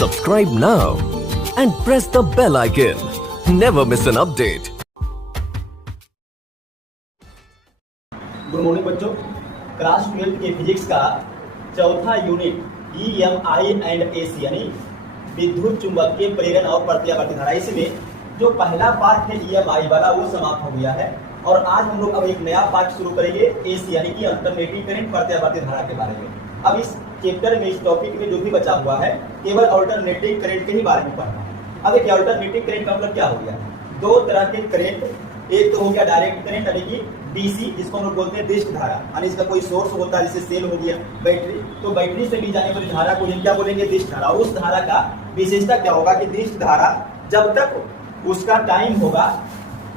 Subscribe now and press the bell icon. Never miss an update. Good morning बच्चों। Class 12 के physics का चौथा unit EMI and AC यानी विद्युत चुंबकीय प्रेरण और प्रत्यावर्ती धारा, इसमें जो पहला पार्ट है EMI वाला वो समाप्त हो गया है और आज हम लोग अब एक नया पार्ट शुरू करेंगे AC यानी कि अल्टरनेटिंग करंट प्रत्यावर्ती धारा के बारे में। अब इस चैप्टर में इस टॉपिक में जो भी बचा हुआ है केवल अल्टरनेटिंग करंट के ही बारे में पढ़ना है। अब देखिए अल्टरनेटिंग करंट का मतलब क्या हो गया, दो तरह के करंट, एक तो हो गया डायरेक्ट करंट यानी कि डीसी जिसको हम लोग बोलते हैं दृष्ट धारा, यानी इसका कोई सोर्स होता है जैसे सेल हो गया बैटरी, तो बैटरी से ली जाने वाली धारा को क्या बोलेंगे, दृष्ट धारा। उस धारा का विशेषता क्या होगा कि दृष्ट धारा जब तक उसका टाइम होगा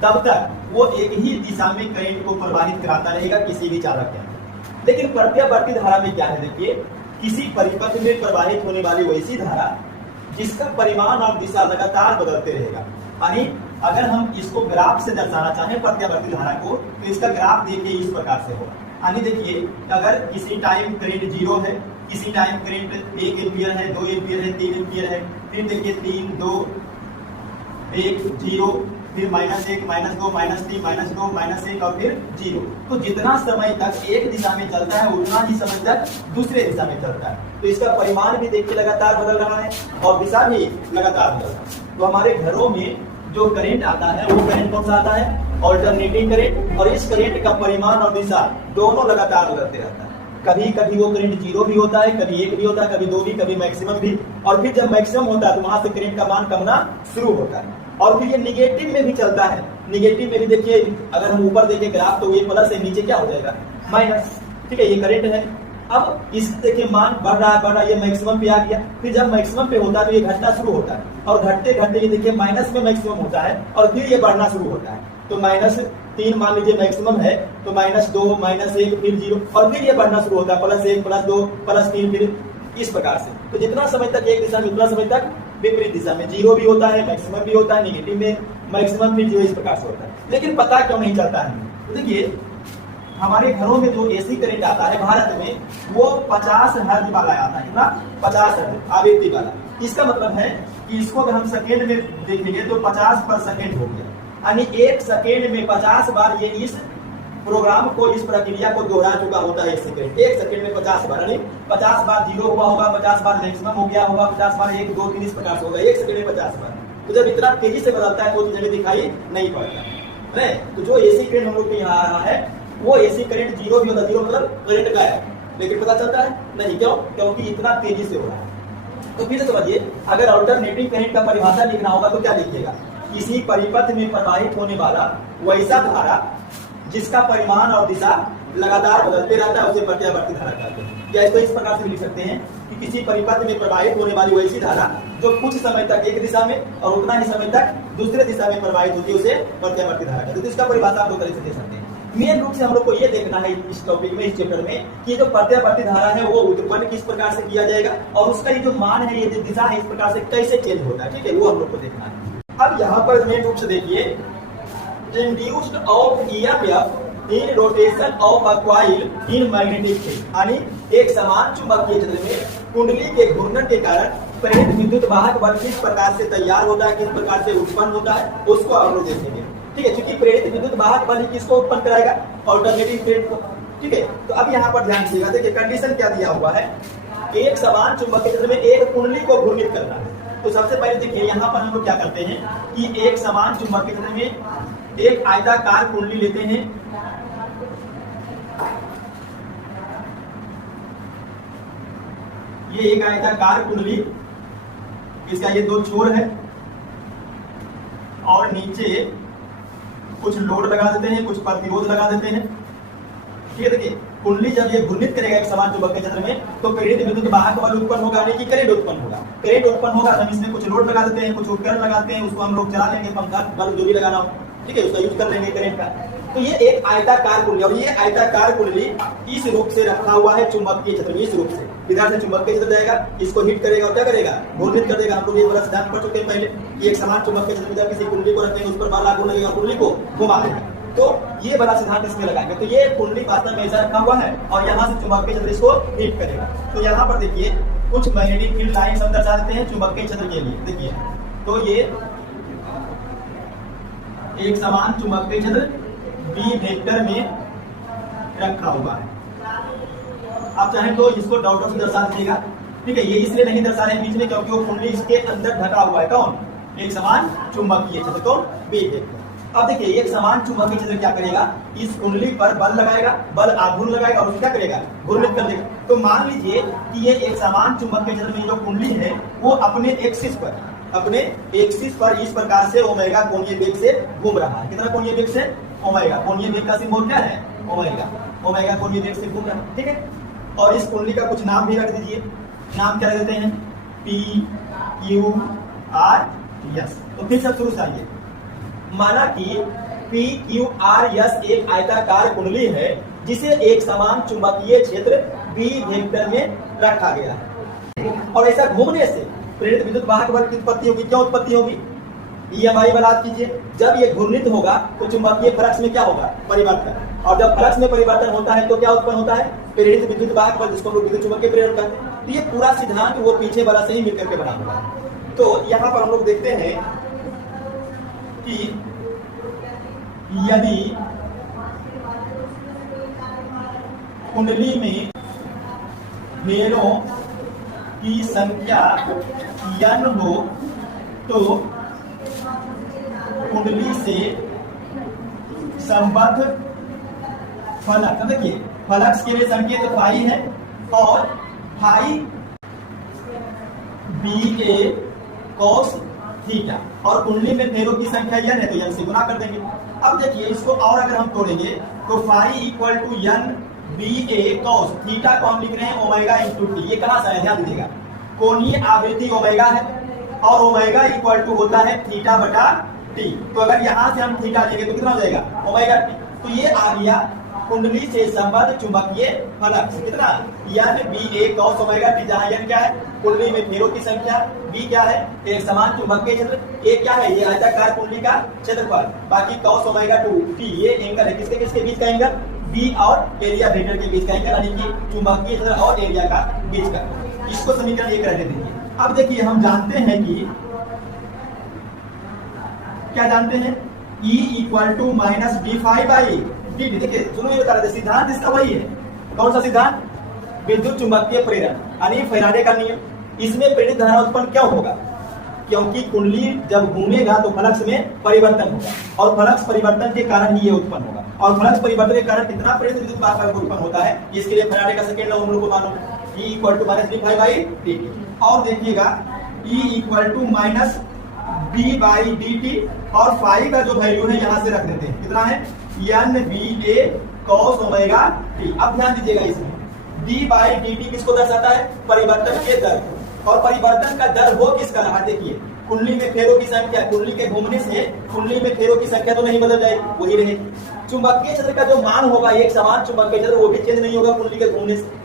तब तक वो एक ही दिशा में करंट को प्रवाहित कराता रहेगा किसी भी चालक के अंदर। लेकिन प्रत्यावर्ती धारा में क्या है, देखिए किसी परिपथ में प्रवाहित होने वाली वैसी धारा जिसका परिमाण और दिशा लगातार बदलते रहेगा। यानी अगर हम इसको ग्राफ से दर्शाना चाहें प्रत्यावर्ती धारा को तो इसका ग्राफ देखिए इस प्रकार से होगा। यानी देखिए अगर किसी टाइम करंट 0 है, किसी टाइम करंट 1 एम्पियर है, 2 एम्पियर है, 3 एम्पियर है, फिर देखिए 3, 2, 1, 0, फिर -1, -2, -3, -2, -1 और फिर 0। तो जितना समय तक एक दिशा में चलता है उतना ही समय तक दूसरे दिशा में चलता है। तो इसका परिमाण भी देखिए लगातार बदल रहा है और दिशा भी लगातार बदल रहा है। तो हमारे घरों में जो करंट आता है वो करंट कौन सा आता है, अल्टरनेटिंग करंट, और इस करंट का परिमाण और दिशा दोनों लगातार बदलते रहता है। कभी कभी वो करंट 0 भी होता है, कभी 1 भी होता है, कभी 2 भी, कभी मैक्सिमम भी, और फिर जब मैक्सिमम होता है तो वहां से करंट का मान कमना शुरू होता है। और फिर ये निगेटिव में भी चलता है, निगेटिव में भी देखिए अगर हम ऊपर देखें ग्राफ तो ये प्लस है, नीचे क्या हो जाएगा माइनस, ठीक है, ये करंट है। अब इस देखिए मान बढ़ रहा है, ये मैक्सिमम पे आ गया, फिर जब मैक्सिमम पे होता है तो ये घटना शुरू होता है और घटते घटते ये देखिए माइनस में मैक्सिमम होता है और फिर ये बढ़ना शुरू होता है। तो -3 मान लीजिए मैक्सिमम है तो -2, -1, फिर 0 और फिर ये बढ़ना शुरू होता है, +1, +2, +3, फिर इस प्रकार से। तो जितना समय तक एक दिशा में उतना समय तक विपरीत दिशा में 0 भी होता है, मैक्सिमम भी होता है, नेगेटिव में मैक्सिमम फिर 0 इस प्रकार से होता है। लेकिन पता क्यों नहीं चलता है, तो देखिए हमारे घरों में जो एसी करंट आता है भारत में वो 50 हर्ट्ज वाला आता है, कितना 50 हर्ट्ज आवृत्ति वाला। इसका मतलब है कि इसको अगर हम सेकेंड में देखेंगे तो 50 पर सेकेंड हो गया, यानी 1 सेकेंड में 50 बार ये इस प्रोग्राम को, इस प्रक्रिया को दोहरा चुका होता है। 1 सेकेंड में 50 बार, यानी 50 बार 0 हुआ होगा, 50 बार मैक्सिमम हो गया होगा, 50 बार 1, 2, 3 इस प्रकार से होगा, 1 सेकेंड में 50 बार। तो जब इतना तेजी से बदलता है तो जगह दिखाई नहीं पड़ता है। तो जो एसी करंट हम लोग के यहाँ आ रहा है वो एसी करंट 0 भी होता है, 0 मतलब करंट का है, लेकिन पता चलता है नहीं, क्यों, क्योंकि इतना तेजी से हो रहा है। तो फिर से समझिए अगर अल्टरनेटिंग करंट का परिभाषा लिखना होगा तो क्या लिखिएगा, किसी परिपथ में प्रवाहित होने वाला वैसा धारा जिसका परिमाण और दिशा लगातार बदलते रहता है उसे प्रत्यावर्ती धारा कहते हैं। या इसको इस प्रकार से लिख सकते हैं कि किसी परिपथ में प्रवाहित होने वाली वैसी धारा जो कुछ समय तक एक दिशा में और उतना ही समय तक दूसरे दिशा में प्रवाहित होती है उसे प्रत्यावर्ती धारा कहते हैं। तो इसका परिभाषा आप दो तरह से दे सकते हैं। मेन रूप से हम लोग को ये देखना है इस टॉपिक में, इस चैप्टर में, कि जो प्रत्यावर्ती धारा है वो उत्पन्न किस प्रकार से किया जाएगा और उसका ये जो मान है, ये जो दिशा है, इस प्रकार से कैसे चेंज होता है, ठीक है, वो हम लोग को देखना है। अब यहाँ पर मेन रूप से देखिए induced of EMF in rotation of a coil in magnetic field, यानी एक समान चुंबकीय क्षेत्र में कुंडली के घूर्णन के कारण प्रेरित विद्युत वाहक बल किस प्रकार से तैयार होता है, किस प्रकार से उत्पन्न होता है, उसको हम लोग देखेंगे, ठीक है। क्योंकि प्रेरित विद्युत वाहक बल किसको उत्पन्न कराएगा, अल्टरनेटिंग करंट को, ठीक है। तो अब यहाँ पर ध्यान दीजिएगा, देखिए कंडीशन क्या दिया हुआ है, एक समान चुंबकीय क्षेत्र में एक कुंडली को घूर्णित करना है। तो सबसे पहले देखिए यहाँ पर हम लोग क्या करते हैं कि एक समान चुंबकीय क्षेत्र में एक आयताकार कुंडली लेते हैं, ये एक आयताकार कुंडली, इसका ये 2 छोर है और नीचे कुछ लोड लगा देते हैं, कुछ प्रतिरोध लगा देते हैं, ठीक है। देखिए कुंडली जब ये घूर्णित करेगा एक समान चुंबकीय क्षेत्र में तो प्रेरित विद्युत वाहक बल उत्पन्न होगा, यानी कि करंट उत्पन्न होगा। करंट उत्पन्न होगा, हम इसमें कुछ लोड लगा देते हैं, कुछ उपकरण लगाते हैं, उसको हम लोग चला लेंगे, पंखा बल्ब जो भी लगाना हो, ठीक है, उसका यूज कर लेंगे करंट का। तो ये एक आयताकार कुंडली, और ये आयताकार कुंडली इस रूप से रखा हुआ है चुंबकीय क्षेत्र में, इस रूप से इधर से चुंबकीय क्षेत्र जाएगा, इसको हिट करेगा और क्या करेगा, घूर्णित कर देगा। हम लोग ये बड़ा सिद्धांत पढ़ चुके हैं पहले कि एक समान चुंबकीय क्षेत्र में जब किसी कुंडली को रखेंगे उस पर बल लागू लगेगा, कुंडली को घुमा देगा। तो ये बड़ा सिद्धांत इसमें लगाएंगे। तो ये कुंडली वास्तव में ऐसा रखा हुआ है और यहाँ से चुंबकीय क्षेत्र इसको हिट करेगा। तो यहाँ पर देखिए कुछ मैग्नेटिक फील्ड लाइंस हम दर्शा देते हैं चुंबकीय क्षेत्र के लिए। देखिए तो ये एक समान चुंबकीय क्षेत्र बी वेक्टर में रखा हुआ है। आप चाहें तो इसको डॉटों से दर्शा दीजिएगा, ठीक है। ये इसलिए नहीं दर्शा रहे बीच में क्योंकि वो कुंडली इसके अंदर ढका हुआ है। कौन? एक समान चुंबकीय क्षेत्र, कौन? B vector. अब देखिए एक समान चुंबकीय क्षेत्र क्या करेगा, इस कुंडली पर बल लगाएगा, बल आघूर्ण लगाएगा और उसको क्या करेगा, घूर्णित कर देगा। तो मान लीजिए कि ये एक समान चुंबकीय क्षेत्र में जो कुंडली है वो अपने एक्सिस पर इस प्रकार से ओमेगा कोणीय वेग से घूम रहा है। कितना कोणीय वेग से? ओमेगा। कोणीय वेग का सिंबल क्या है? ओमेगा। ओमेगा कोणीय वेग से घूम रहा है, ठीक है। और इस कुंडली का कुछ नाम भी रख दीजिए। नाम क्या देते हैं? P Q R S। तो फिर सब शुरू से आइए। माना कि P Q R S एक आयताकार कुंडली है जिसे एक समान चुंबकीय क्षेत्र B वेक्टर में रखा गया है और ऐसा घूमने से प्रेरित विद्युत वाहक बल की उत्पत्ति होगी। क्या उत्पत्ति होगी? EMI बल याद कीजिए। जब ये घूर्णित होगा तो चुंबकीय फ्लक्स में क्या होगा? परिवर्तन। और जब फ्लक्स में परिवर्तन होता है तो क्या उत्पन्न होता है? प्रेरित विद्युत वाहक बल, जिसको हम लोग विद्युत चुंबकीय प्रेरण कहते हैं। तो ये पूरा सिद्धांत वो पीछे वाला से ही मिलकर के बना हुआ है। तो यहाँ पर हम लोग देखते हैं कि यदि कुंडली में घेरों की संख्या n हो तो कुंडली से संबद्ध फलक, देखिए फलक्स के लिए संकेत फाई है और फाई BA cos थीटा और कुंडली में फेरों की संख्या n है तो n से गुना कर देंगे। अब देखिए इसको और अगर हम तोड़ेंगे तो phi equal to n BA cos theta को हम लिख रहे हैं ओमेगा इंटू टी। ये कहां से है? ध्यान दीजिएगा, कोणीय आवृत्ति ओमेगा है और ओमेगा इक्वल टू होता है थीटा बटा टी। तो अगर यहां से हम थीटा लेंगे तो कितना हो जाएगा? Omega T. तो ये आ गया कुंडली से संबद्ध चुंबकीय फलक। कितना? n BA cos omega T, जहां n क्या है? कुंडली में फेरों की संख्या, B क्या है? एक समान चुंबकीय क्षेत्र, A क्या है? ये आयताकार कुंडली का क्षेत्रफल, बाकी cos ओमेगा टू टी ये एंगल है। किसके किसके बीच का एंगल? B और एरिया वेक्टर के बीच का एंगल, यानी कि चुंबकीय क्षेत्र और एरिया का बीच का। इसको समीकरण 1 रहने दीजिए। अब देखिए हम जानते हैं कि क्या जानते हैं? E equal to minus d phi by d t. देखिए सुनो, ये बता रहे थे सिद्धांत इसका वही है। कौन सा सिद्धांत? विद्युत चुंबकीय प्रेरण, यानी फैराडे का नियम। इसमें प्रेरित धारा उत्पन्न क्यों होगा? क्योंकि कुंडली जब घूमेगा तो फ्लक्स में परिवर्तन होगा और फ्लक्स परिवर्तन के कारण ही ये उत्पन्न होगा। और फ्लक्स परिवर्तन के कारण कितना प्रेरित विद्युत वाहक उत्पन्न होता है, इसके लिए फैराडे का सेकंड लॉ हम लोग को मालूम है, E equal to minus d phi by d t. और देखिएगा E equal to minus B by d t और फाई का जो वैल्यू है यहां से रख देते हैं। कितना है? n BA cos omega T. अब ध्यान दीजिएगा, इसमें d बाई डी टी किसको दर्शाता है? परिवर्तन के दर। और परिवर्तन का दर वो किसका रहा? देखिए कुंडली में फेरों की संख्या, कुंडली के घूमने से कुंडली में फेरों की संख्या तो नहीं बदल जाएगी, वही रहे। चुंबकीय क्षेत्र का जो मान होगा, एक समान चुंबकीय क्षेत्र, वो भी चेंज नहीं होगा कुंडली के घूमने से।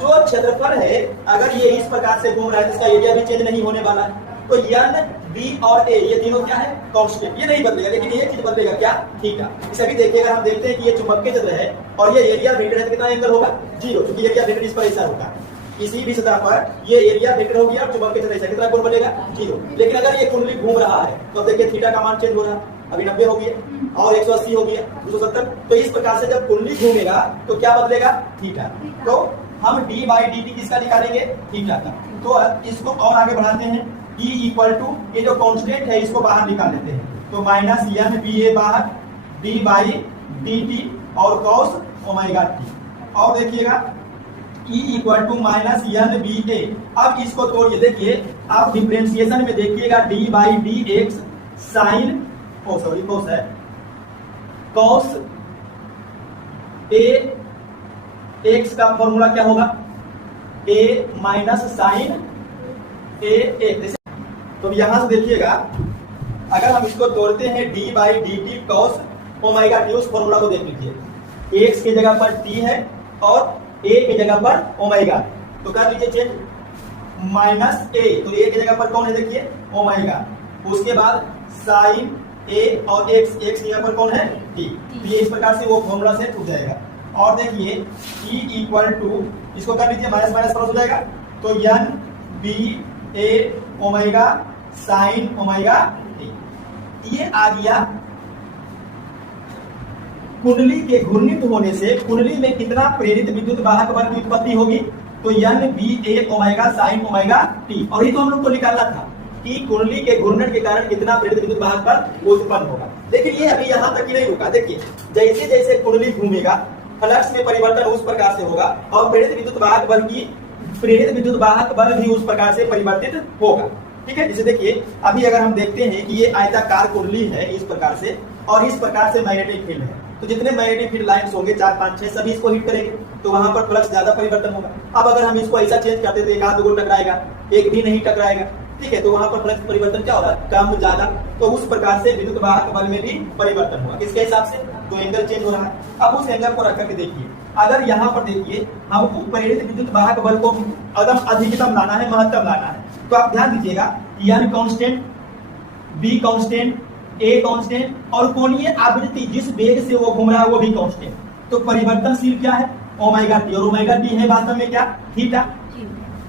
जो क्षेत्रफल है अगर ये इस प्रकार से घूम रहा है, इसका एरिया भी चेंज नहीं होने वाला है। तो n B और A ये तीनों क्या है? कांस्टेंट, ये नहीं बदलेगा। लेकिन ये चीज बदलेगा, क्या? थीटा। इसे भी देखिएगा, हम देखते हैं कि ये चुंबकीय क्षेत्र है और ये एरिया वेक्टर है तो कितना एंगल होगा? 0, क्योंकि एरिया वेक्टर इस पर ऐसा होता है। इसी भी सतह पर ये एरिया वेक्टर हो गया और चुंबकीय क्षेत्र ऐसा, कितना कोण बनेगा? 0। लेकिन अगर ये कुंडली घूम रहा है तो देखिए थीटा का मान चेंज हो रहा है, अभी 90 हो गया और 180 हो गया, 270। तो इस प्रकार से जब कुंडली घूमेगा तो क्या बदलेगा? थीटा। तो हम d बाई डी टी किसका निकालेंगे? थीटा का। तो इसको और आगे बढ़ाते हैं, E इक्वल टू ये जो कांस्टेंट है इसको बाहर निकाल लेते हैं, तो माइनस n BA बाहर d बाई डी टी और cos ओमेगा टी। और देखिएगा E equal to minus n BA। अब इसको तोड़िए, देखिए आप डिफरेंशिएशन में देखिएगा d by d x sine cos है, cos A x का फॉर्मूला क्या होगा? A minus sine A x। तो यहां से देखिएगा, अगर हम इसको तोड़ते हैं d by d T cos omega T, उस फॉर्मूला को देख लीजिए। x की जगह पर t है और a की जगह पर ओमेगा, तो कर लीजिए चेंज, माइनस a। तो a की जगह पर कौन है? देखिए ओमेगा। उसके बाद साइन a और x की जगह पर कौन है? t। तो ये इस प्रकार से वो फॉर्मूला से टूट जाएगा। और देखिए E इक्वल टू, इसको कर लीजिए माइनस माइनस क्रॉस हो जाएगा, तो N B A omega sine omega T. ये आ गया कुंडली के घूर्णित होने से कुंडली में कितना प्रेरित विद्युत वाहक बल की उत्पत्ति होगी, तो N B A omega sine omega t. और ये तो हम लोग को निकालना था कि कुंडली के घूर्णन के कारण कितना प्रेरित विद्युत वाहक बल उत्पन्न होगा। लेकिन ये अभी यहाँ तक ही नहीं रुका। देखिए जैसे जैसे कुंडली घूमेगा फ्लक्स में परिवर्तन उस प्रकार से होगा और प्रेरित विद्युत वाहक बल भी उस प्रकार से परिवर्तित होगा। ठीक है, जैसे देखिए अभी अगर हम देखते हैं कि ये आयताकार कुंडली है इस प्रकार से और इस प्रकार से मैग्नेटिक फील्ड है, तो जितने मैग्नेटिक फील्ड लाइंस होंगे 4 5 6 सभी इसको हिट करेंगे, तो वहां पर फ्लक्स ज्यादा परिवर्तन होगा। अब अगर हम इसको ऐसा चेंज करते तो एक आध गो टकराएगा, एक भी नहीं टकराएगा। ठीक है, तो वहां पर फ्लक्स परिवर्तन क्या हो रहा है, कम ज्यादा। तो उस प्रकार से विद्युत वाहक बल में भी परिवर्तन होगा। किसके हिसाब से, तो एंगल चेंज हो रहा है। अब उस एंगल को रख करके देखिए, अगर यहाँ पर देखिए हमको प्रेरित विद्युत वाहक बल को एकदम अधिकतम लाना है, महत्तम लाना है, तो आप ध्यान दीजिएगा n constant, B constant, A constant और कोणीय आवृत्ति जिस वेग से वो घूम रहा है वो भी कांस्टेंट। तो परिवर्तनशील क्या है, ओमेगा टी, और ओमेगा टी है वास्तव में क्या, थीटा।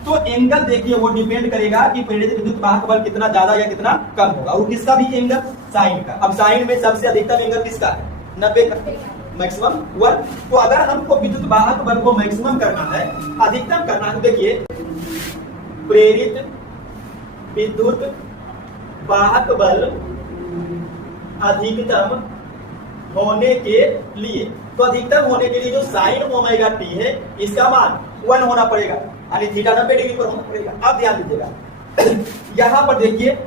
तो एंगल देखिए वो डिपेंड करेगा कि प्रेरित विद्युत वाहक बल कितना ज्यादा या कितना कम होगा। और किसका भी एंगल, साइन का। अब साइन में सबसे अधिकतम एंगल किसका है, 90 का, मैक्सिमम 1। तो अगर हमको विद्युत वाहक बल को मैक्सिमम करना है, अधिकतम करना है, तो देखिए प्रेरित विद्युत वाहक बल अधिकतम होने के लिए, तो अधिकतम होने के लिए जो साइन ओमेगा टी है इसका मान 1 होना पड़ेगा, यानी थीटा 90 डिग्री पर होना पड़ेगा। अब ध्यान दीजिएगा यहां पर देखिए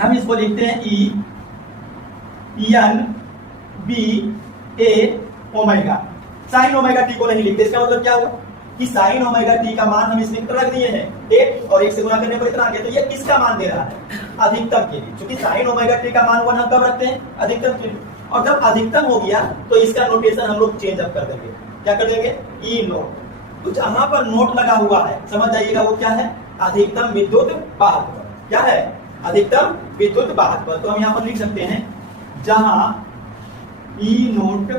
हम इसको लिखते हैं E N B A omega. Sign omega T को नहीं लिखते, इसका मतलब क्या होगा कि साइन ओमेगा टी का मान हम इसमें रख दिए हैं 1 और 1 से गुणा करने पर इतना आ गया। तो ये किसका मान दे रहा है, अधिकतम के लिए, क्योंकि साइन ओमेगा टी का मान 1 हम कब रखते हैं, अधिकतम के लिए। और जब अधिकतम हो गया तो इसका नोटेशन हम लोग चेंज अप कर देंगे, क्या कर देंगे, ई नोट। तो जहां पर नोट लगा हुआ है समझ जाइएगा वो क्या है, अधिकतम विद्युत वाहक बल। क्या है, अधिकतम विद्युत वाहक बल। तो हम यहां पर लिख सकते हैं जहां ई नोट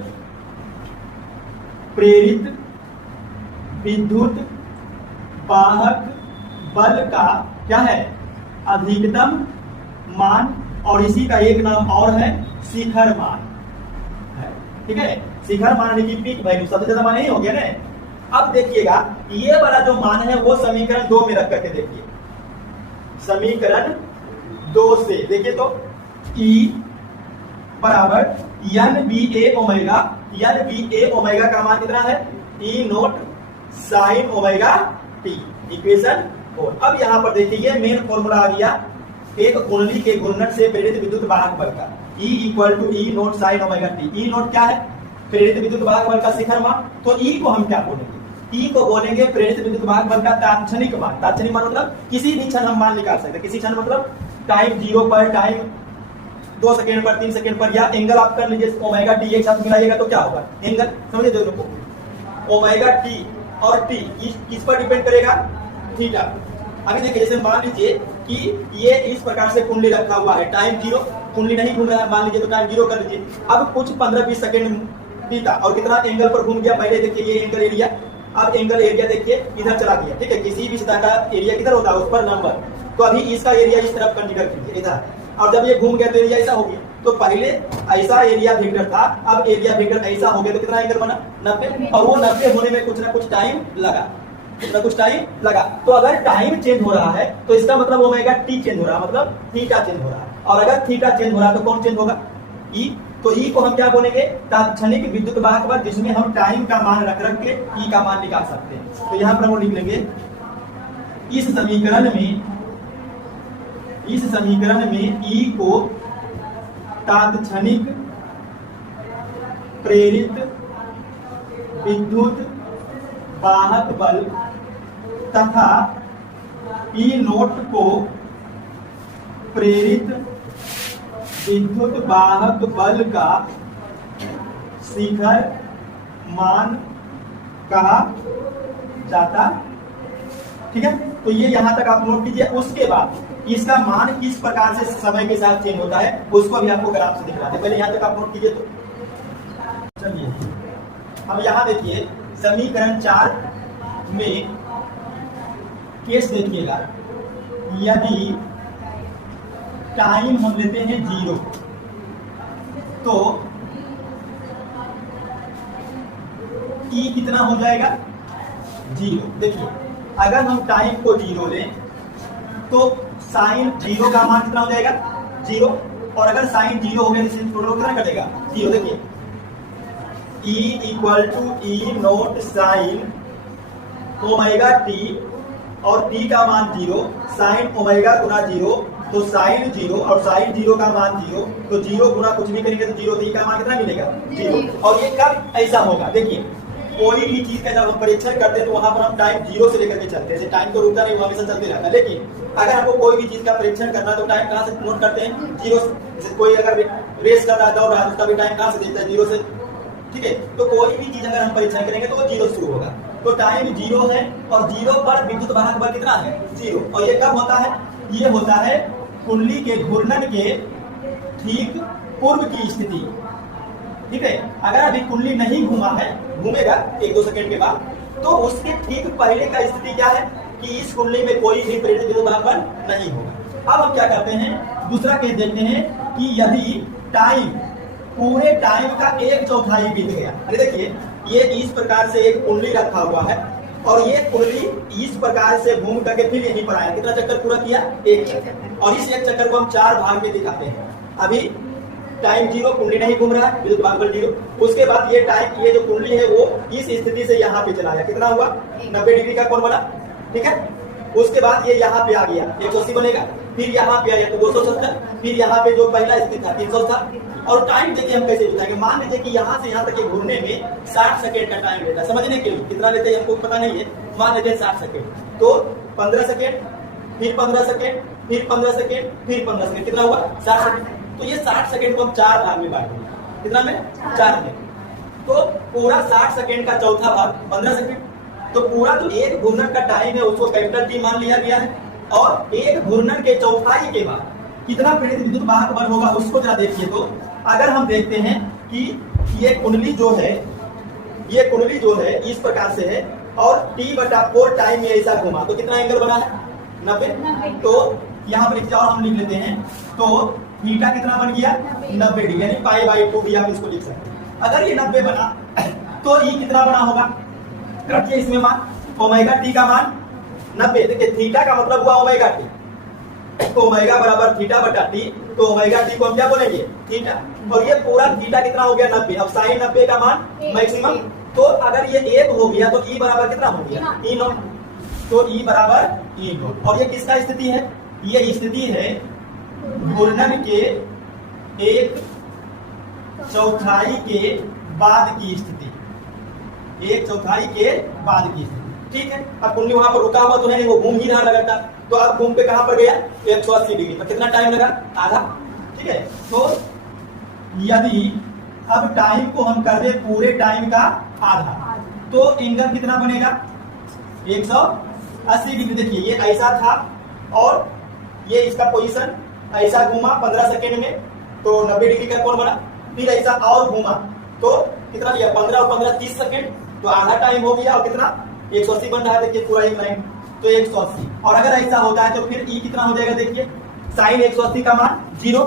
प्रेरित विद्युत वाहक बल का क्या है, अधिकतम मान, और इसी का एक नाम और है शिखर मान है। ठीक है, शिखर मान यानी कि पीक वैल्यू, सबसे ज्यादा मान यही हो गया ना। अब देखिएगा ये वाला जो मान है वो समीकरण 2 में रख करके देखिए, समीकरण 2 से देखिए तो E बराबर N B A omega, N B A omega का मान कितना है, E naught sine omega t, equation 4। अब यहां पर देखिए ये मेन फॉर्मूला आ गया एक कुंडली के घूर्णन से प्रेरित विद्युत वाहक बल का, E equal to E naught sine omega t. E naught क्या है, प्रेरित विद्युत वाहक बल का शिखर मान। तो E को हम क्या बोलेंगे, E को बोलेंगे प्रेरित विद्युत वाहक बल का तात्क्षणिक मान। तात्क्षणिक मान मतलब किसी भी क्षण हम मान निकाल सकते हैं, किसी क्षण मतलब टाइम 0 पर, टाइम 2 सेकेंड पर, 3 सेकेंड पर, या एंगल आप कर लीजिए ओमेगा टी एक साथ मिलाइएगा तो क्या होगा, एंगल समझे दोनों को, ओमेगा टी और टी किस पर डिपेंड करेगा, थीटा। अभी देखिए जैसे मान लीजिए कि ये इस प्रकार से कुंडली रखा हुआ है, टाइम 0, कुंडली नहीं घूम रहा है मान लीजिए तो टाइम 0 कर लीजिए। अब कुछ 15-20 सेकेंड बीता और कितना एंगल पर घूम गया, पहले देखिए ये एंगल एरिया, अब एंगल एरिया देखिए इधर चला गया। ठीक है, किसी भी सतह का एरिया किधर होता है उस पर नंबर, तो अभी इसका एरिया इस तरफ कंसीडर कीजिए इधर, और जब ये घूम गया तो एरिया ऐसा हो गया। तो पहले ऐसा एरिया वेक्टर था, अब एरिया वेक्टर ऐसा हो गया तो कितना एंगल बना, 90, और वो 90 होने में कुछ ना कुछ टाइम लगा, कुछ ना कुछ टाइम लगा। तो अगर टाइम चेंज हो रहा है तो इसका मतलब ओमेगा टी चेंज हो रहा है, मतलब थीटा चेंज हो रहा है। और अगर थीटा चेंज हो रहा है तो कौन चेंज होगा, ई। तो ई को हम क्या बोलेंगे, तात्क्षणिक विद्युत वाहक बल, जिसमें हम टाइम का मान रख रख के ई का मान निकाल सकते हैं। तो यहाँ पर हम लिख लेंगे इस समीकरण में ई को तात्क्षणिक प्रेरित विद्युत वाहक बल तथा ई नोट को प्रेरित विद्युत वाहक बल का शिखर मान कहा जाता। ठीक है, तो ये यहां तक आप नोट कीजिए। उसके बाद इसका मान किस प्रकार से समय के साथ चेंज होता है उसको भी आपको ग्राफ से दिखलाते हैं, पहले यहां तक आप नोट कीजिए। तो चलिए अब यहाँ देखिए समीकरण 4 में केस देखिएगा, यदि टाइम हम लेते हैं 0 तो t कितना हो जाएगा 0। देखिए अगर हम टाइम को 0 लें तो साइन 0 का मान कितना हो जाएगा 0, और अगर साइन 0 हो गया तो टोटल कितना कटेगा 0। देखिए E = E note sine omega t और t का मान 0, साइन ओमेगा गुना 0 तो साइन 0 और साइन 0 का मान 0, तो 0 गुना कुछ भी करेंगे तो 0, तो e का मान कितना मिलेगा 0। और ये कब ऐसा होगा, देखिए कोई भी चीज का जब हम परीक्षण करते हैं तो वहां पर हम टाइम 0 से लेकर के चलते हैं, टाइम तो रुकता नहीं, वो हमेशा चलते रहता है। लेकिन अगर हमको कोई भी चीज का परीक्षण करना है तो टाइम कहाँ से नोट करते हैं 0 से। जैसे कोई अगर रेस कर रहा है, दौड़ रहा है, उसका भी टाइम कहाँ से देखता है 0 से, ठीक है। तो कोई भी चीज अगर हम परीक्षण करेंगे तो वो 0 से शुरू होगा, तो टाइम 0 है और 0 पर विद्युत वाहक बल कितना है 0। और ये कब होता है, ये होता है कुंडली के घूर्णन के ठीक पूर्व की स्थिति, ठीक है। अगर अभी कुंडली नहीं घूमा है, घूमेगा 1-2 सेकंड के बाद, तो उसके ठीक पहले का स्थिति क्या है कि इस कुंडली में कोई भी प्रेरित विद्युत वाहक बल नहीं होगा। अब हम क्या करते हैं, दूसरा केस देखते हैं कि यदि टाइम पूरे टाइम का 1/4 बीत गया। अरे देखिए ये इस प्रकार से एक कुंडली रखा हुआ है और ये कुंडली इस प्रकार से घूम करके फिर यहीं पर आया, कितना चक्कर पूरा किया 1 चक्कर, और इस 1 चक्कर को हम 4 भाग में दिखाते हैं। अभी टाइम 0, कुंडली नहीं घूम रहा है, विद्युत वाहक बल 0। उसके बाद ये टाइम, ये जो कुंडली है वो इस स्थिति से यहाँ पे चला गया, कितना हुआ 90 डिग्री का कोण बना, ठीक है। उसके बाद ये यहाँ पे आ गया 180 बनेगा, फिर यहाँ पे आया तो 270, फिर यहाँ पे जो पहला स्थिति था 300 था। और टाइम देखिए हम कैसे बताएंगे, मान लीजिए कि यहाँ से यहाँ तक के घूमने में 60 सेकेंड का टाइम लेता है, समझने के लिए कितना लेते हैं हमको पता नहीं है, मान लेते हैं 60 सेकेंड, तो 15 सेकेंड, फिर 15 सेकेंड, फिर 15 सेकेंड, फिर 15 सेकेंड, कितना हुआ 60 सेकेंड। तो ये 60 सेकेंड को हम 4 भाग में बांटेंगे, कितना में 4 में, तो पूरा 60 सेकेंड का चौथा भाग 15 सेकेंड, तो पूरा जो एक घूर्णन का टाइम है उसको कैपिटल T मान लिया गया है। और एक घूर्णन के चौथाई के बाद कितना प्रेरित विद्युत वाहक बल होगा उसको जरा देखिए। तो अगर हम देखते हैं कि ये कुंडली जो है, ये कुंडली जो है इस प्रकार से है और T/4 टाइम में ऐसा घुमा तो कितना एंगल बना है 90। तो यहाँ पर एक और हम लिख लेते हैं, तो थीटा कितना बन गया 90 डिग्री, यानी π/2 भी आप इसको लिख सकते हैं। अगर ये 90 बना तो E कितना बना होगा, रखिए इसमें मान ओमेगा t का मान 90। देखिए थीटा का मतलब हुआ ओमेगा t, तो ओमेगा बराबर θ/t, तो ओमेगा t को हम क्या बोलेंगे थीटा, और ये पूरा थीटा कितना हो गया 90। अब साइन 90 का मान मैक्सिमम, तो अगर ये 1 हो गया तो E बराबर कितना हो गया E नॉट, तो E बराबर E नॉट। और ये किसका स्थिति है, ये स्थिति है घूर्णन के 1/4 के बाद की स्थिति, 1/4 के बाद की स्थिति, ठीक है। अब कुंडली वहां पर रुका हुआ तो है नहीं, वो घूम ही रहा लगातार, तो अब घूम पे कहां पर गया 180 डिग्री पर, कितना टाइम लगा आधा, ठीक है। तो यदि अब टाइम को हम कर दे पूरे टाइम का आधा, तो एंगल कितना बनेगा 180 डिग्री। देखिए ये ऐसा था और ये इसका पोजीशन ऐसा घूमा 15 सेकेंड में, तो 90 डिग्री का कोण बना, फिर ऐसा और घूमा तो कितना लिया 15 और 15 30 सेकेंड, तो आधा टाइम हो गया और कितना 180 बन रहा है। देखिए पूरा एक लाइन, तो 180। और अगर ऐसा होता है तो फिर E कितना हो जाएगा, देखिए साइन 180 का मान 0,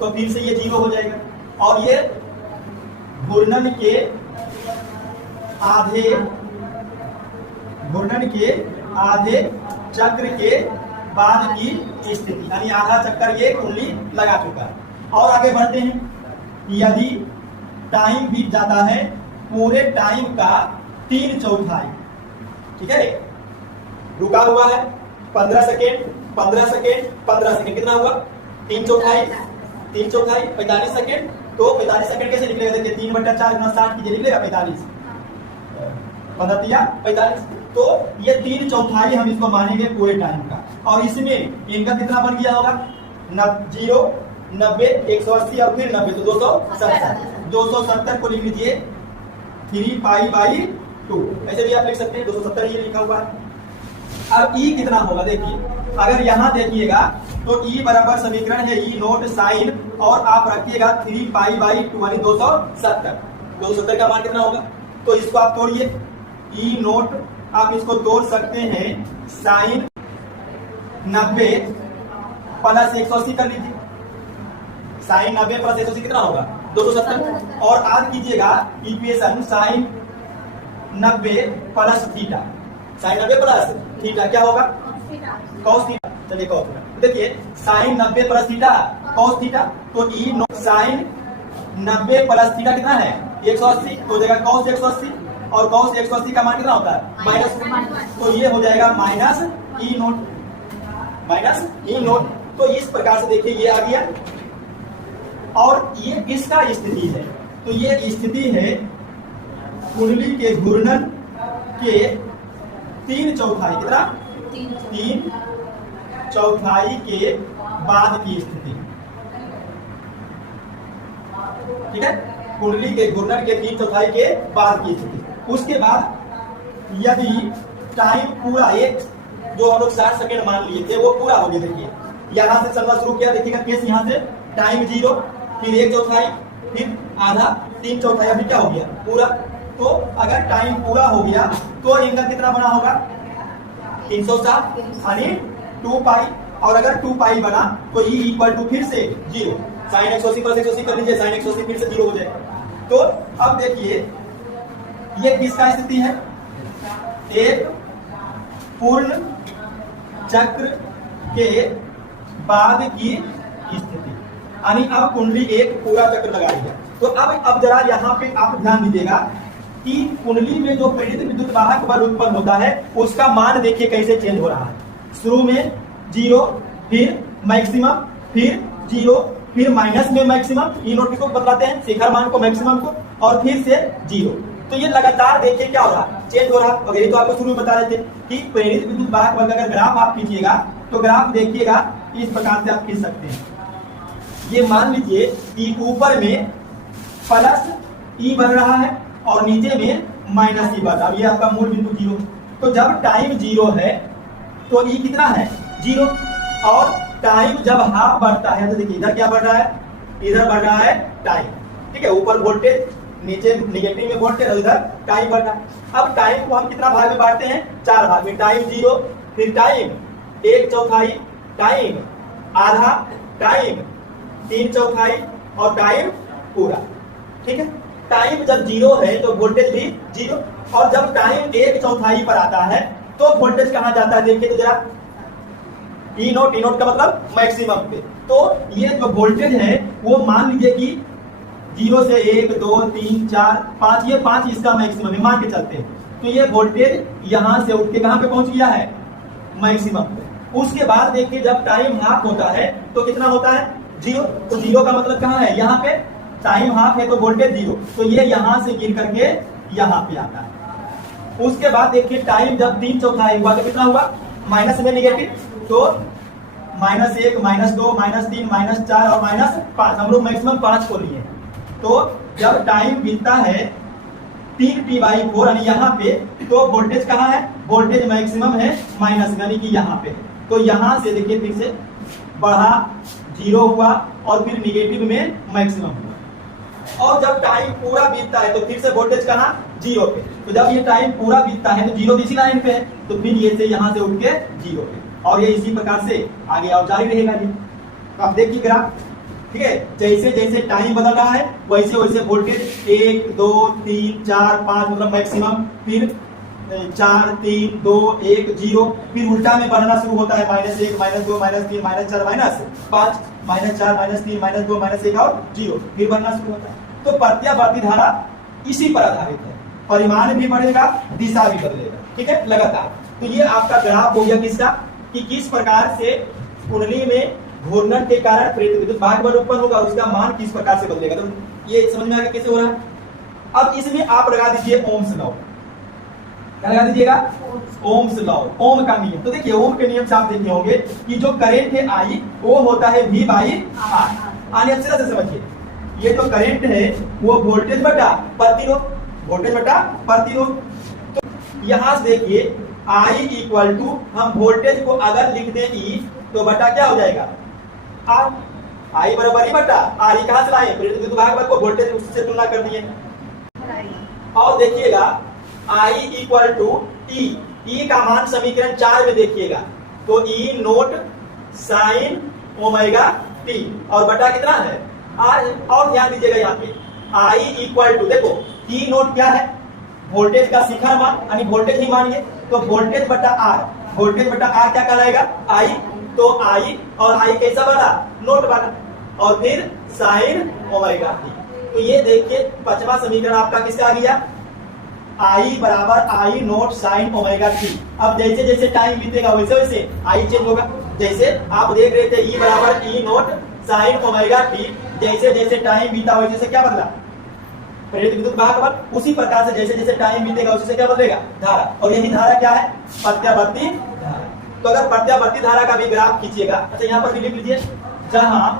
तो फिर से ये 0 हो जाएगा। और ये घूर्णन के आधे चक्र के बाद की स्थिति, यानी आधा चक्कर ये कुंडली लगा चुका है। और आगे बढ़ते हैं, यदि टाइम बीत जाता है पूरे टाइम का 3/4, ठीक है, रुका हुआ है 15 सेकेंड 15 सेकेंड 15 सेकेंड, कितना हुआ 3/4 45 सेकेंड, तो 45 सेकेंड कैसे निकलेगा, देखिए 3/4 गुना 60 कीजिए, निकलेगा 45, 45, तो ये 3/4 हम इसको मानेंगे पूरे टाइम का। और इसमें इनका कितना बन गया होगा 0 90 180 और फिर 90, तो 270 को लिख लीजिए 3π/2, ऐसे भी आप लिख सकते हैं, 270 ये लिखा हुआ है। अब E कितना होगा, देखिए अगर यहाँ देखिएगा तो E बराबर समीकरण है E नोट साइन, और आप रखिएगा 3π/2 यानी 270 का मान कितना होगा, तो इसको आप तोड़िए, ई नोट आप इसको तोड़ सकते हैं साइन 90 प्लस 180 कर लीजिए। साइन 90 प्लस 180 कितना होगा? 270। और आज कीजिएगा equation sine 90 plus theta, sine 90 plus theta क्या होगा? Cos theta. चलिए कॉस थीटा, देखिए sine 90 plus theta cos theta, तो E naught sine 90 plus theta कितना है? 180, तो देगा कॉस 180, और कॉस 180 का मान कितना होता है? माइनस, तो ये हो जाएगा माइनस ई नोट, माइनस ई नोट। तो इस प्रकार से देखिए ये आ गया। और ये किसका स्थिति है? तो ये स्थिति है कुंडली के घूर्णन के 3/4 कितना? 3/4 के बाद की स्थिति, ठीक है। कुंडली के घूर्णन के 3/4 के बाद की स्थिति। उसके बाद यदि टाइम पूरा, एक जो हम लोग 60 सेकेंड मान लिए थे वो पूरा हो गया, देखिए यहां से चलना शुरू किया, देखिएगा केस यहां से टाइम 0, फिर 1/4, फिर आधा, 3/4, अभी क्या हो गया? पूरा। तो अगर टाइम पूरा हो गया तो एंगल कितना बना होगा? 360 यानी 2 पाई, और अगर 2 पाई बना तो ई इक्वल टू फिर से 0, साइन 180 प्लस 180 कर लीजिए, साइन 180 फिर से 0 हो जाएगा। तो अब देखिए ये किसका स्थिति है? एक पूर्ण चक्र के बाद की स्थिति, यानी अब कुंडली एक पूरा चक्र लगा रही है। तो अब जरा यहाँ पे आप ध्यान दीजिएगा कि कुंडली में जो प्रेरित विद्युत वाहक बल उत्पन्न होता है उसका मान देखिए कैसे चेंज हो रहा है। शुरू में 0, फिर मैक्सिमम, फिर 0, फिर माइनस में मैक्सिमम, ई नोट को बतलाते हैं शिखर मान को, मैक्सिमम को, और फिर से 0। तो ये लगातार देखिए क्या हो रहा है? चेंज हो रहा है। अगर ये तो आपको शुरू में बता रहे थे कि प्रेरित विद्युत वाहक बल का अगर ग्राफ आप खींचिएगा तो ग्राफ देखिएगा इस प्रकार से आप खींच सकते हैं। ये मान लीजिए कि ऊपर में प्लस ई बढ़ रहा है और नीचे में माइनस ई बढ़ रहा है, ये आपका मूल बिंदु 0। तो जब टाइम 0 है तो ई कितना है? 0। और टाइम जब हाफ बढ़ता है तो देखिए इधर क्या बढ़ रहा है? इधर बढ़ रहा है टाइम, ठीक है। ऊपर वोल्टेज, नीचे निगेटिव में वोल्टेज, और इधर टाइम बढ़ रहा है। अब टाइम को हम कितना भाग में बांटते हैं? 4 भाग में। टाइम 0, फिर टाइम 1/4, टाइम आधा, टाइम 3/4 और टाइम पूरा, ठीक है। टाइम जब 0 है तो वोल्टेज भी 0, और जब टाइम 1/4 पर आता है तो वोल्टेज कहां जाता है? देखिए तो जरा, ई नोट का मतलब मैक्सिमम पे। तो ये जो वोल्टेज है वो मान लीजिए कि 0 से 1, 2, 3, 4, 5, ये 5 इसका मैक्सिमम है, मान के चलते हैं। तो ये वोल्टेज यहां से उठ के कहां पे पहुंच गया है? मैक्सिमम पे। उसके बाद देखिए जब टाइम हाफ होता है तो कितना होता है? 0। तो 0 का मतलब कहां है? यहाँ पे। टाइम हाफ है तो वोल्टेज 0, तो ये यहां से गिर करके यहाँ पे आता है। उसके बाद देखिए टाइम जब 3/4 हुआ तो कितना हुआ? माइनस में निगेटिव, तो -1, -2, -3, -4 और -5, हम लोग मैक्सिमम 5 को लिए। तो जब टाइम बीतता है 3T/4 यानी यहाँ पे, तो वोल्टेज कहाँ है? वोल्टेज मैक्सिमम है माइनस, यानी कि यहाँ पे। तो यहाँ से देखिए फिर से बढ़ा, 0 हुआ, और फिर निगेटिव में मैक्सिमम हुआ। और जब टाइम पूरा बीतता है तो फिर से वोल्टेज कहाँ? 0 पे। तो जब ये टाइम पूरा बीतता है तो 0 इसी लाइन पे है, तो फिर ये से यहाँ से उठ के 0 पे, और ये इसी प्रकार से आगे और जारी रहेगा ये। तो आप देखिए ग्राफ, ठीक है। जैसे जैसे टाइम बदल रहा है वैसे वैसे वोल्टेज 1, 2, 3, 4, 5 मतलब मैक्सिमम, फिर 4, 3, 2, 1, 0, फिर उल्टा में बढ़ना शुरू होता है, -1, -2, -3, -4, -5, -4, -3, -2, -1 और 0, फिर बढ़ना शुरू होता है। तो प्रत्यावर्ती धारा इसी पर आधारित है, परिमाण भी बढ़ेगा, दिशा भी बदलेगा, ठीक है, लगातार। तो ये आपका ग्राफ हो गया किसका? कि किस प्रकार से कुंडली में घूर्णन के कारण प्रेरित विद्युत वाहक बल उत्पन्न होगा, उसका मान किस प्रकार से बदलेगा। तो ये समझ में आ गया कैसे हो रहा है। अब इसमें आप लगा दीजिए ओम्स लॉ। क्या लगा दीजिएगा? ओम्स लॉ, ओम का नियम। तो देखिए ओम के नियम से आप देखे होंगे कि जो करंट है आई वो होता है V/R। आने अच्छे से समझिए, ये जो करंट है वो वोल्टेज बटा प्रतिरोध, वोल्टेज बटा प्रतिरोध। तो यहां से देखिए I इक्वल टू, हम वोल्टेज को अगर लिख दें E तो बटा क्या हो जाएगा? R। I बराबर E बटा R। कहां से लाए? प्रेरित विद्युत वाहक बल को वोल्टेज उससे तुलना कर दिए, और देखिएगा I इक्वल टू ई का मान समीकरण 4 में देखिएगा, तो E naught sine omega t और बटा कितना है आर। और ध्यान दीजिएगा यहाँ पे आई इक्वल टू, देखो ई नोट क्या है, वोल्टेज का शिखर मान यानी वोल्टेज ही मानिए, तो वोल्टेज बटा आर, वोल्टेज बटा आर क्या कहलाएगा आई, तो आई और आई कैसा बना नोट बना, और फिर साइन ओमेगा टी। तो ये देखिए पांचवा समीकरण आपका किसका आ गया, आई बराबर आई नोट साइन ओमेगा टी। अब जैसे जैसे टाइम बीतेगा वैसे वैसे आई चेंज होगा, जैसे आप देख रहे थे ई बराबर ई नोट साइन ओमेगा टी, जैसे जैसे टाइम बीता वैसे जैसे क्या बदला प्रेरित विद्युत वाहक बल, उसी प्रकार से जैसे जैसे टाइम बीतेगा उसी से क्या बदलेगा धारा, और यही धारा क्या है प्रत्यावर्ती धारा। तो अगर प्रत्यावर्ती धारा का भी ग्राफ खींचिएगा, अच्छा यहाँ पर भी लिख लीजिए, जहां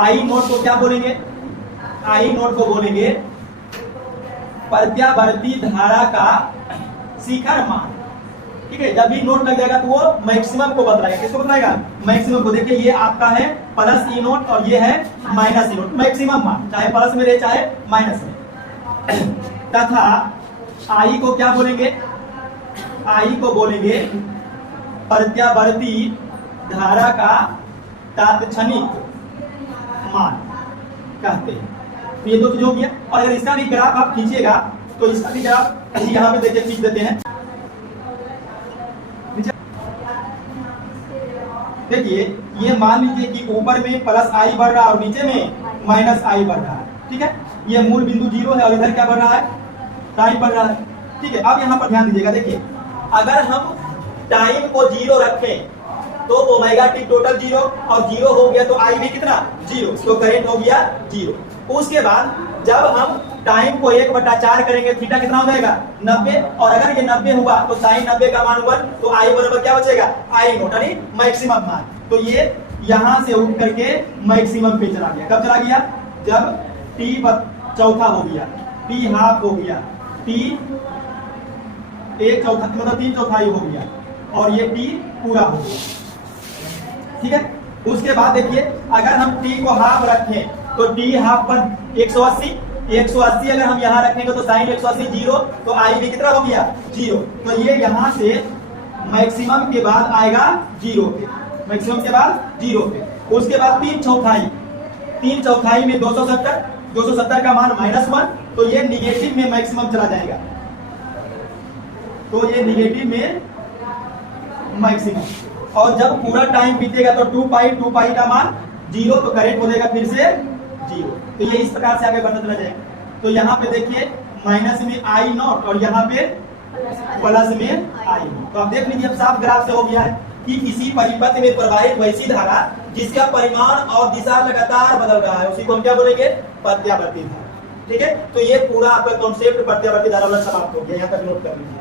आई नोट को क्या बोलेंगे, आई नोट को बोलेंगे प्रत्यावर्ती धारा का शिखर मान, ठीक है। जब भी नोट लग जाएगा तो वो मैक्सिमम को बदलाएगा, किसको बदलाएगा मैक्सिमम को। देखिए ये आपका है प्लस ई नोट और ये है माइनस ई नोट, मैक्सिमम मान चाहे प्लस में रहे चाहे माइनस में। तथा आई को क्या बोलेंगे, आई को बोलेंगे प्रत्यावर्ती धारा का तात्क्षणिक मान कहते हैं। तो ये दो चीज हो गया, और अगर इसका भी ग्राफ आप खींचिएगा तो इसका भी ग्राफ यहाँ पे देखिए खींच देते हैं। देखिए ये मान लीजिए कि ऊपर में प्लस आई बढ़ रहा है और नीचे में माइनस आई बढ़ रहा है, ठीक है। ये मूल बिंदु 0 है और इधर क्या बढ़ रहा है टाइम बढ़ रहा है, ठीक है। अब यहाँ पर ध्यान दीजिएगा, देखिए अगर हम टाइम को 0 रखें तो ओमेगा टी टोटल 0 और 0 हो गया तो आई भी कितना 0, तो करंट हो गया 0। उसके बाद जब हम टाइम को 1/4 करेंगे थीटा कितना हो जाएगा 90, और अगर ये 90 हुआ तो साइन 90 का मान 1, तो आई बराबर क्या बचेगा आई नोट यानी मैक्सिमम मान। तो ये यहां से उठ करके मैक्सिमम पे चला गया, कब चला गया जब टी चौथा हो गया, टी हाफ हो गया, टी 1/4 मतलब 3/4 हो गया, और ये टी पूरा हो गया, ठीक है। उसके बाद देखिए अगर हम टी को हाफ रखें तो टी हाफ पर 180 अगर हम यहाँ रखेंगे तो साइन 180 0, तो आई भी कितना हो गया 0। तो ये यहाँ से मैक्सिमम के बाद आएगा 0 पे, मैक्सिमम के बाद 0 पे। उसके बाद 3/4 में 270 का मान -1, तो ये निगेटिव में मैक्सिमम चला जाएगा, तो ये निगेटिव में मैक्सिमम। और जब पूरा टाइम बीतेगा तो 2 पाई का मान 0, तो करेक्ट हो जाएगा फिर से 0। तो ये इस प्रकार से आगे बढ़ता चला जाएगा। तो यहाँ पे देखिए माइनस में आई नॉट और यहाँ पे प्लस में आई नॉट। तो आप देख लीजिए अब साफ ग्राफ से हो गया है कि किसी परिपथ में प्रवाहित वैसी धारा जिसका परिमाण और दिशा लगातार बदल रहा है उसी को हम क्या बोलेंगे प्रत्यावर्ती धारा, ठीक है। तो ये पूरा आपका कॉन्सेप्ट प्रत्यावर्ती धारा वाला समाप्त हो गया, यहाँ तक नोट कर लीजिए।